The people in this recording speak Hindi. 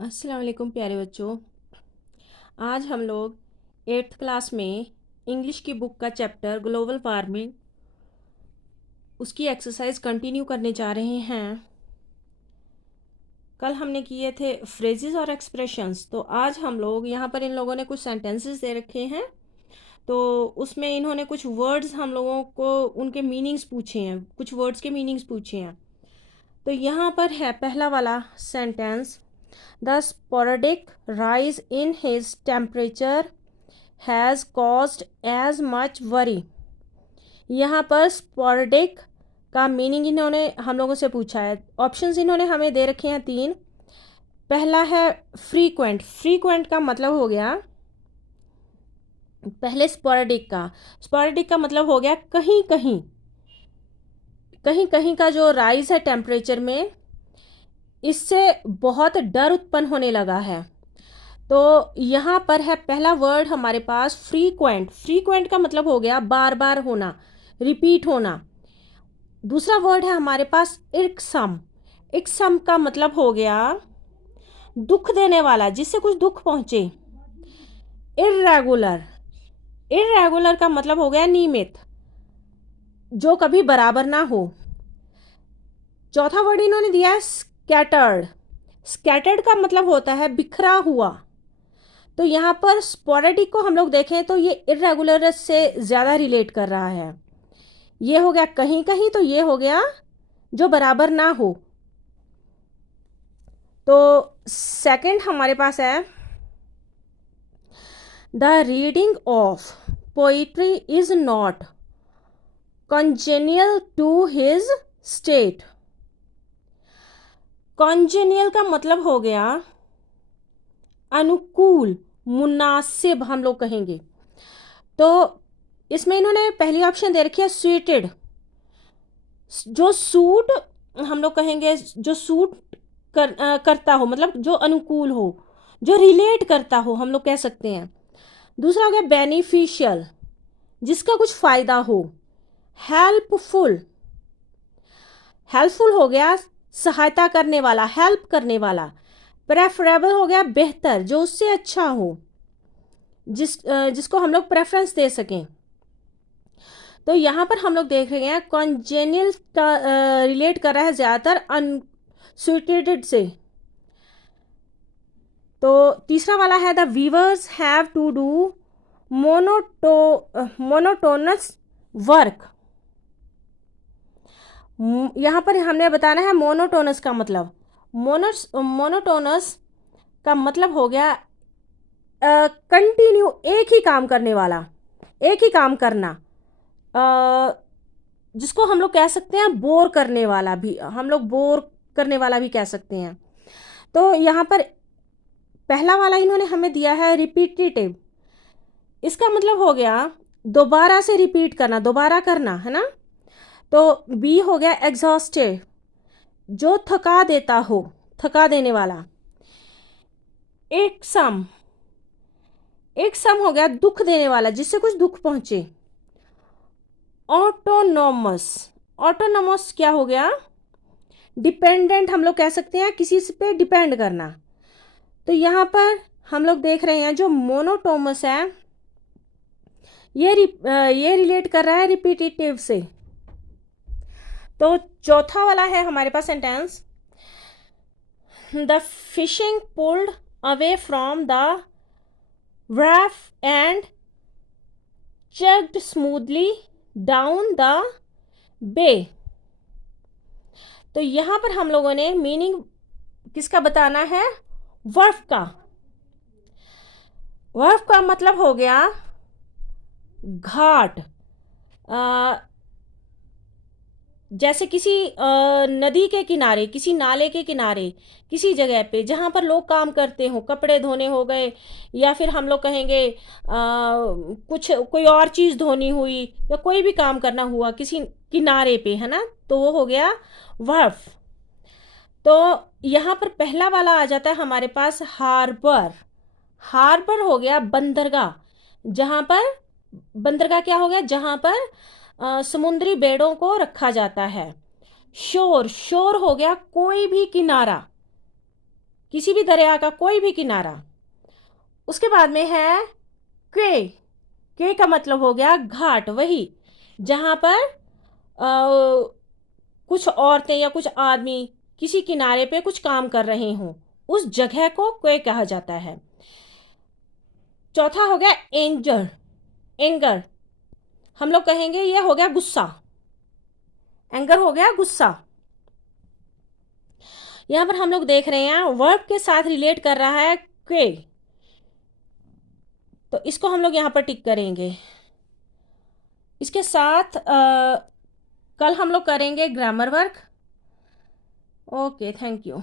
अस्सलाम वालेकुम प्यारे बच्चों। आज हम लोग 8th क्लास में इंग्लिश की बुक का चैप्टर ग्लोबल वार्मिंग उसकी एक्सरसाइज कंटिन्यू करने जा रहे हैं। कल हमने किए थे फ्रेजेस और एक्सप्रेशंस, तो आज हम लोग यहाँ पर इन लोगों ने कुछ सेंटेंसेस दे रखे हैं, तो उसमें इन्होंने कुछ वर्ड्स हम लोगों को उनके मीनिंग्स पूछे हैं, कुछ वर्ड्स के मीनिंग्स पूछे हैं। तो यहाँ पर है पहला वाला sentence, the sporadic rise in his temperature has caused as much worry। यहाँ पर sporadic का मीनिंग इन्होंने हम लोगों से पूछा है। ऑप्शंस इन्होंने हमें दे रखे हैं 3। पहला है फ्रीक्वेंट। फ्रीक्वेंट का मतलब हो गया, पहले स्पोरेडिक का मतलब हो गया कहीं कहीं, कहीं कहीं का जो राइज है टेम्परेचर में, इससे बहुत डर उत्पन्न होने लगा है। तो यहाँ पर है पहला वर्ड हमारे पास फ्रीक्वेंट। फ्रीक्वेंट का मतलब हो गया बार बार होना, रिपीट होना। दूसरा वर्ड है हमारे पास इर्कसम। इर्कसम का मतलब हो गया दुख देने वाला, जिससे कुछ दुख पहुंचे। इर्रेगुलर। इर्रेगुलर का मतलब हो गया नियमित, जो कभी बराबर ना हो। चौथा वर्ड इन्होंने दिया है स्कैटर्ड। स्कैटर्ड का मतलब होता है बिखरा हुआ। तो यहाँ पर स्पोरेडिक को हम लोग देखें तो ये इरेगुलर से ज़्यादा रिलेट कर रहा है। ये हो गया कहीं कहीं, तो ये हो गया जो बराबर ना हो। तो सेकंड हमारे पास है, the reading of poetry is not congenial to his state. Congenial का मतलब हो गया अनुकूल, मुनासिब हम लोग कहेंगे। तो इसमें इन्होंने पहली ऑप्शन दे रखी है सुइटेड। जो सूट हम लोग कहेंगे, जो सूट करता हो, मतलब जो अनुकूल हो, जो रिलेट करता हो, हम लोग कह सकते हैं। दूसरा हो गया बेनिफिशियल, जिसका कुछ फायदा हो। हेल्पफुल, हेल्पफुल हो गया सहायता करने वाला, हेल्प करने वाला। प्रेफरेबल हो गया बेहतर, जो उससे अच्छा हो, जिसको हम लोग प्रेफरेंस दे सकें। तो यहाँ पर हम लोग देख रहे हैं कॉन्जेनियल का रिलेट कर रहा है ज़्यादातर अनसुइटेड से। तो तीसरा वाला है the weavers have to do monotonous work. यहाँ पर हमने बताना है मोनोटोनस का मतलब। मोनोटोनस का मतलब हो गया कंटिन्यू, एक ही काम करने वाला, एक ही काम करना, जिसको हम लोग कह सकते हैं बोर करने वाला भी, हम लोग बोर करने वाला भी कह सकते हैं। तो यहाँ पर पहला वाला इन्होंने हमें दिया है रिपीटेटिव। इसका मतलब हो गया दोबारा से रिपीट करना, दोबारा करना, है ना। तो बी हो गया एग्जॉस्टिव, जो थका देता हो, थका देने वाला। एक सम, एक सम हो गया दुख देने वाला, जिससे कुछ दुख पहुंचे। ऑटोनोमस, ऑटोनोमस क्या हो गया डिपेंडेंट, हम लोग कह सकते हैं किसी पे डिपेंड करना। तो यहाँ पर हम लोग देख रहे हैं जो मोनोटोमस है, ये रिलेट कर रहा है रिपीटेटिव से। तो चौथा वाला है हमारे पास sentence, the fishing pulled away from the raft and chugged smoothly down the bay। तो यहां पर हम लोगों ने मीनिंग किसका बताना है, वर्ब का। वर्ब का मतलब हो गया घाट। जैसे किसी नदी के किनारे, किसी नाले के किनारे, किसी जगह पे जहाँ पर लोग काम करते हो, कपड़े धोने हो गए, या फिर हम लोग कहेंगे कुछ कोई और चीज़ धोनी हुई, या कोई भी काम करना हुआ किसी किनारे पे, है ना, तो वो हो गया वर्ब। तो यहाँ पर पहला वाला आ जाता है हमारे पास हार्बर। हार्बर हो गया बंदरगाह, जहाँ पर, बंदरगाह क्या हो गया जहाँ पर समुद्री बेड़ों को रखा जाता है। शोर, शोर हो गया कोई भी किनारा, किसी भी दरिया का कोई भी किनारा। उसके बाद में है क्वे। क्वे का मतलब हो गया घाट, वही जहाँ पर कुछ औरतें या कुछ आदमी किसी किनारे पे कुछ काम कर रहे हों, उस जगह को क्वे कहा जाता है। चौथा हो गया एंजर, एंगर। हम लोग कहेंगे ये हो गया गुस्सा, एंगर हो गया गुस्सा। यहां पर हम लोग देख रहे हैं वर्ब के साथ रिलेट कर रहा है क्वे, तो इसको हम लोग यहां पर टिक करेंगे। इसके साथ कल हम लोग करेंगे grammar work. Okay, thank you.